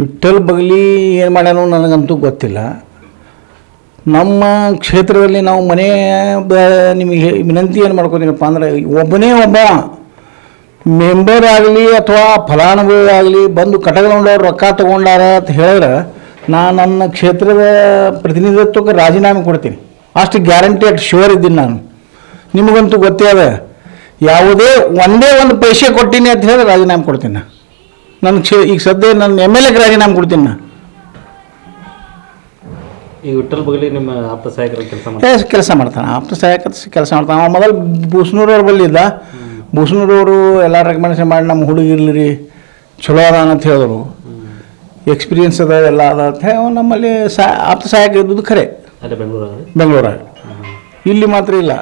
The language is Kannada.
ವಿಠ್ಠಲ್ ಬಗಲಿ ಏನು ಮಾಡ್ಯಾನೋ ನನಗಂತೂ ಗೊತ್ತಿಲ್ಲ. ನಮ್ಮ ಕ್ಷೇತ್ರದಲ್ಲಿ ನಾವು ನಿಮಗೆ ವಿನಂತಿ ಏನು ಮಾಡ್ಕೊತೀನಪ್ಪ ಅಂದರೆ, ಒಬ್ಬ ಮೆಂಬರ್ ಆಗಲಿ ಅಥವಾ ಫಲಾನುಭವಿ ಆಗಲಿ ಬಂದು ಕಟಗಲಗೊಂಡವ್ರು ರೊಕ್ಕ ತೊಗೊಂಡಾರ ಅಂತ ಹೇಳಿದ್ರೆ ನನ್ನ ಕ್ಷೇತ್ರದ ಪ್ರತಿನಿಧಿತ್ವಕ್ಕೆ ರಾಜೀನಾಮೆ ಕೊಡ್ತೀನಿ. ಅಷ್ಟು ಗ್ಯಾರಂಟಿ ಅಷ್ಟು ಶ್ಯೂರ್ ಇದ್ದೀನಿ ನಾನು. ನಿಮಗಂತೂ ಗೊತ್ತೇ ಅದ, ಯಾವುದೇ ಒಂದೇ ಒಂದು ಪೈಸೆ ಕೊಟ್ಟಿನಿ ಅಂತ ಹೇಳಿದ್ರೆ ರಾಜೀನಾಮೆ ಕೊಡ್ತೀನಿ ನಾನು. ಈಗ ಸದ್ಯ ನನ್ನ MLAಗೆ ರಾಜೀನಾಮೆ ಕೊಡ್ತೀನಿ ನಾನು. ಈ ವಿಠ್ಠಲ್ ಬಗಲಿ ನಿಮ್ಮ ಆಪ್ತ ಸಹಾಯಕರ ಕೆಲಸ ಮಾಡ್ತಾನೆ, ಆಪ್ತ ಸಹಾಯಕ ಕೆಲಸ ಮಾಡ್ತಾನೆ. ಅವ್ನು ಮೊದಲು ಬೂಸ್ನೂರವ್ರು ಬಲ್ಲಿದ್ದ. ಬೂಸ್ನೂರವರು ಎಲ್ಲ ರೆಕಮೆಂಡೇಶನ್ ಮಾಡಿ ನಮ್ಮ ಹುಡುಗಿರ್ಲಿ ರೀ ಚಲೋ ಅದ ಅಂತ ಹೇಳಿದ್ರು, ಎಕ್ಸ್ಪೀರಿಯನ್ಸ್ ಅದ ಎಲ್ಲ ಅದ ಅಂತ ಹೇಳಿ ನಮ್ಮಲ್ಲಿ ಆಪ್ತ ಸಹಾಯಕ ಇದ್ದುದು ಖರೆ ಬೆಂಗಳೂರಾಗ. ಇಲ್ಲಿ ಮಾತ್ರ ಇಲ್ಲ.